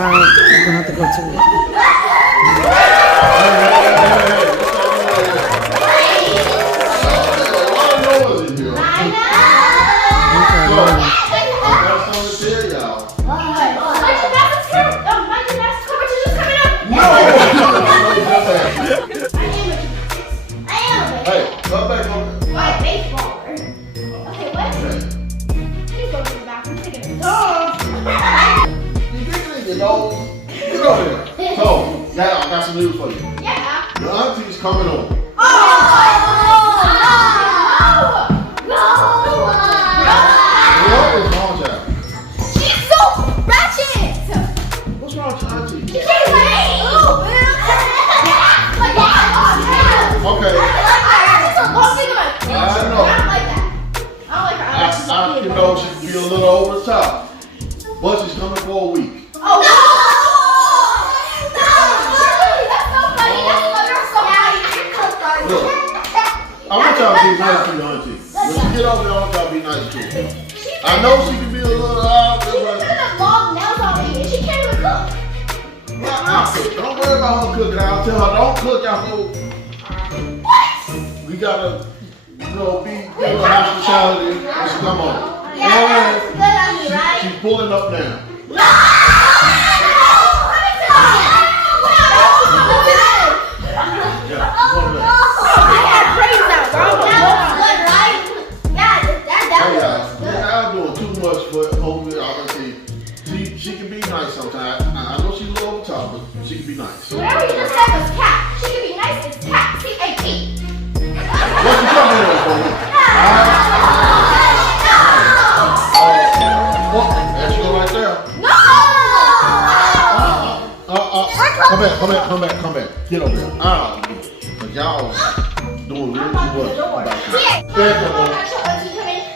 Alright, we're gonna have to go to it. Hey, come back over. Why baseballer? Okay, what? He's going to the bathroom taking a dog. You think you know? Get over here. So, I got some news for you. Yeah. Your auntie's coming over. Oh! No! What is wrong with y'all? She's so ratchet! What's wrong with your auntie? She can't wait! Okay. I know. I don't like that. I don't like her. I you know she can be a little over the top, but she's coming for a week. Oh no! No! That's so funny. That's so funny. Look, I want y'all to be nice to your auntie. When she get over there, I want y'all to be nice to her. I know she can be a little out there, but she's got long nails on me, and she can't even cook. don't worry about her cooking. I'll tell her don't cook out there. What? We gotta, be hospitality when she come on. Yeah, that's good on me, right? She's pulling up now. No! I'm doing too much for hopefully obviously. She can be nice sometimes. I know she's a little over top, but she can be nice. Whatever you just said was cat. She can be nice as cat. C-A-T. What's the trouble here for you? There she go right there. No! Come back. Get over there. But y'all doing really too much about that. Respectable.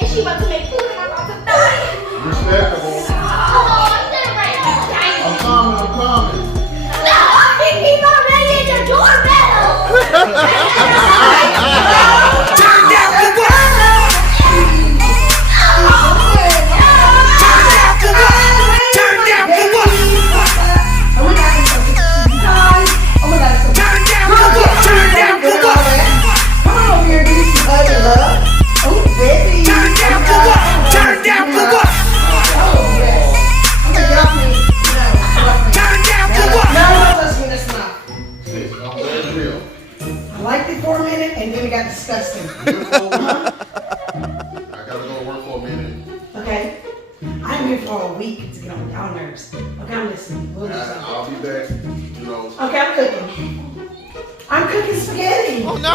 And she about to make food and I'm about to die. Respectable. Oh, instead of right now, I'm coming. no, he's already in your doorbell. Turn down for what? Turn down for what? Disgusting. I gotta go work for a minute. Okay. I'm here for a week to get on y'all nerves. Okay, I'm listening. We'll do something. I'll be back. Okay, I'm cooking. I'm cooking spaghetti. Oh no!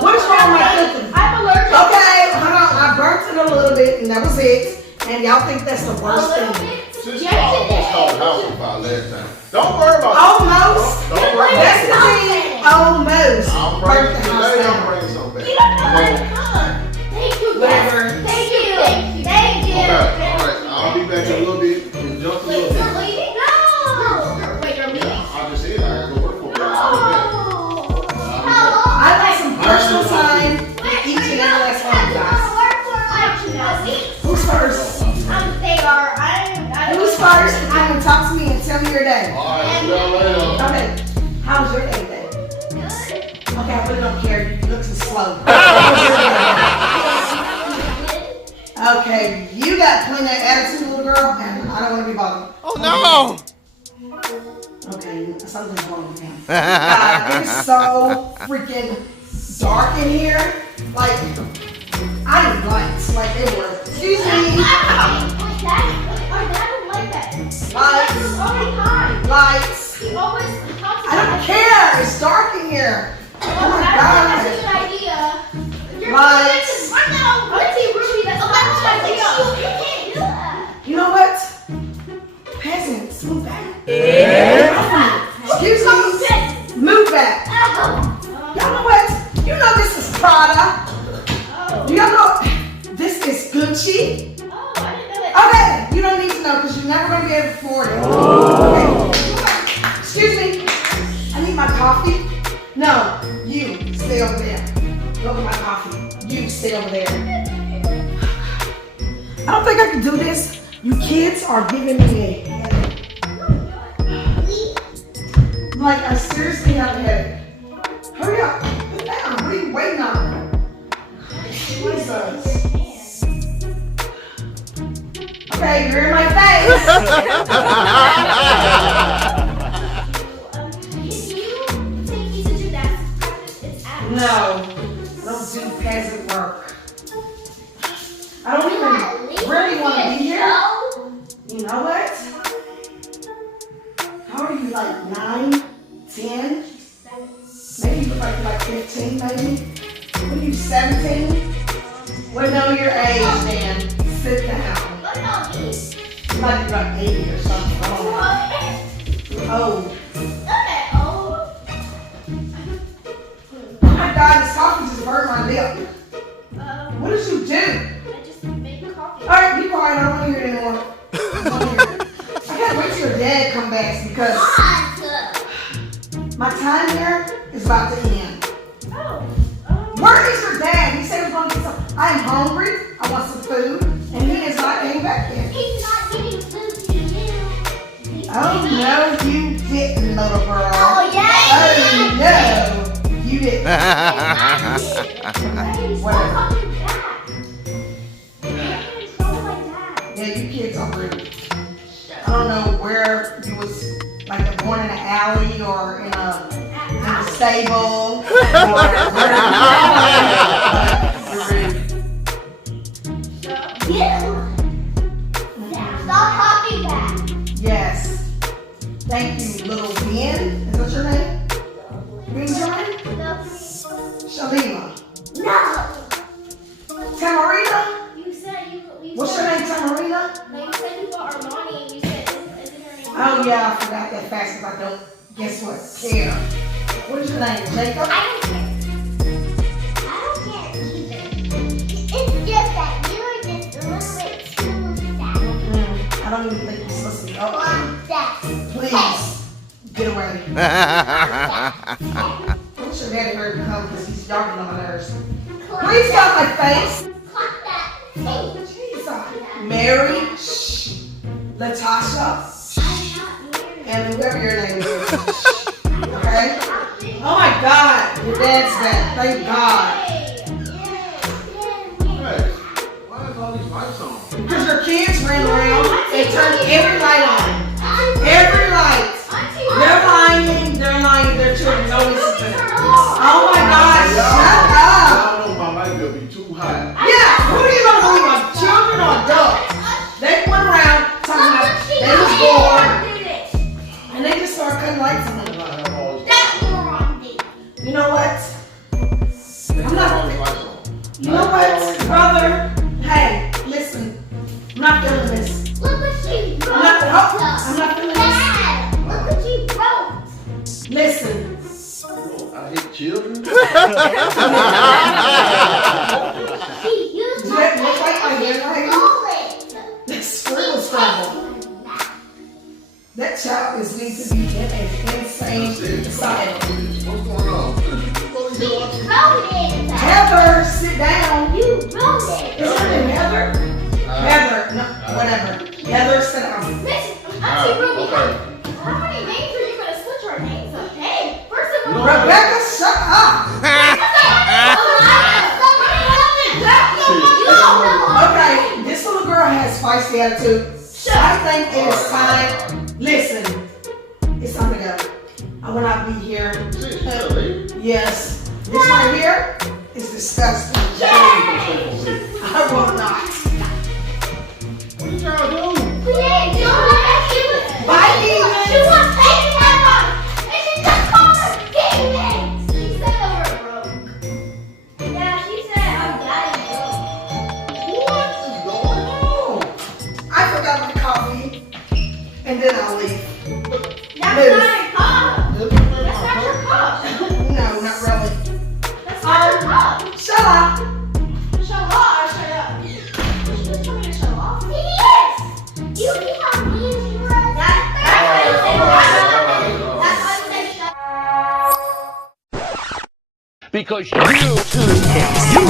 What's wrong with my cooking? I'm allergic. Okay, hold on. I burnt it a little bit, and that was it. And y'all think that's the worst thing. Since you almost called the house on fire last time. Don't worry about it. Almost. Don't worry about That's it. the thing. Almost. I'm Burnt bringing the house today, I'm down. bringing something back. You don't know how to cook. Thank you, Whatever. Thank you. Okay, alright. I'll be back in a little bit. In just a Wait, little you're bit. leaving? No. Wait, you're leaving? Yeah, I just said I gotta go work for a minute. I'll be back. I like some personal time with each and every last one of you guys. Who's first? They are. Who's first? You can talk to me and tell me your day. Alright, see y'all later. Okay. How was your day today? Okay, I really don't care. You look so slow. Okay, you got plenty of attitude, little girl, and I don't want to be bothered. Oh no! Okay, something's wrong with him. It's so freaking dark in here. Like, I need lights. Like, they were. Excuse me. Lights. I don't care. It's dark in here. Oh my God. Lights. You know what? Peasants, move back. Excuse me. Move back. Y'all know what? You know this is Prada. Do y'all know this is Gucci? Okay, you don't need to know because you're never going to be able to afford it. Okay. Excuse me. I need my coffee. No, you stay over there. Go get my coffee. You stay over there. I don't think I can do this You kids are giving me a headache. Like, I seriously have a headache. Hurry up. Put down. What are you waiting on? Jesus. Okay, you're in my face. No, I don't do peasant work. I don't even really want to be here. You know what? How are you, like 9, 10? Maybe you look like 15, maybe? What are you, 17? Well, know your age, then. Sit down. You might be about 80 or something. Oh. Oh my God, this coffee just burned my lip. What did you do? I just made coffee. All right, be quiet. I don't want to hear it anymore. I can't wait till your dad comes back because my time here is about to end. Where is your dad? He said he was going to get some. I'm hungry. I want some food. And he is not getting back yet. He's not getting food to you. Oh, no, you didn't, little girl. Oh, yeah. Oh, no, you didn't. Whatever. Yeah, you kids are rude. I don't know where you was, like, born in an alley or in a stable. Or where Stop copying that. Yes. Thank you, little Ben. Is that your name? Ben's your name? Shalima. No. Tamarina? You said you. What's your name, Tamarina? No, you said you got Armani and you said isn't her name? Oh yeah, I forgot that fast because I don't, guess what, care. What is your name, Jacob? I don't care. I don't care either. It's just that you are just a little bit too sad. I don't even think you're supposed to be up. That. Please, get away. I wish your daddy heard me come because he's yarking on my nerves. Please get off my face. Clap that. Hey. Jesus. Mary, shh. Latasha, and whoever your name is. Okay? Oh my God, your dad's back. Thank God. Hey, why is all these lights on? Because your kids ran around and turned every light on. Every light. They're lying, their children know this is good. Oh my God, shut up. I know my light bill be too high. Yeah, who do you gonna believe on? Children or adults? They went around talking about they was bored and they just started cutting lights on them. You know what? I'm not. You know what, brother? Hey, listen. I'm not feeling this. Look what she wrote. I'm not feeling this. Look what she wrote. Listen. I hate children. She used Does my that look like my handwriting? bullet. That's scribble scrabble. That child is needs to be in an insane asylum. What's going on? She wrote it. Heather, sit down. You wrote it. Is her name Heather? Heather, no, whatever. Heather, sit down. Listen, Auntie Ruby, how many names are you going to switch our names up? Hey, first of all, Rebecca, shut up. Okay, this little girl has spicy attitude. I think it is time. Listen, it's time to go. I will not be here. Yes, this right here is disgusting. I will not. What you trying to do? Bye, Demon. She was taking that one, and she just called her demon. She said they were broke. Yeah, she said I'm daddy broke. What is going on? I forgot my coffee, and then I'll leave. That's Liz. not your cup. That's not your cup. No, not really. That's not your cup. Shut up. Shut up. Shut up. She was telling me to shut off. He is. You see how mean she was? That's why you said shut up. Because you You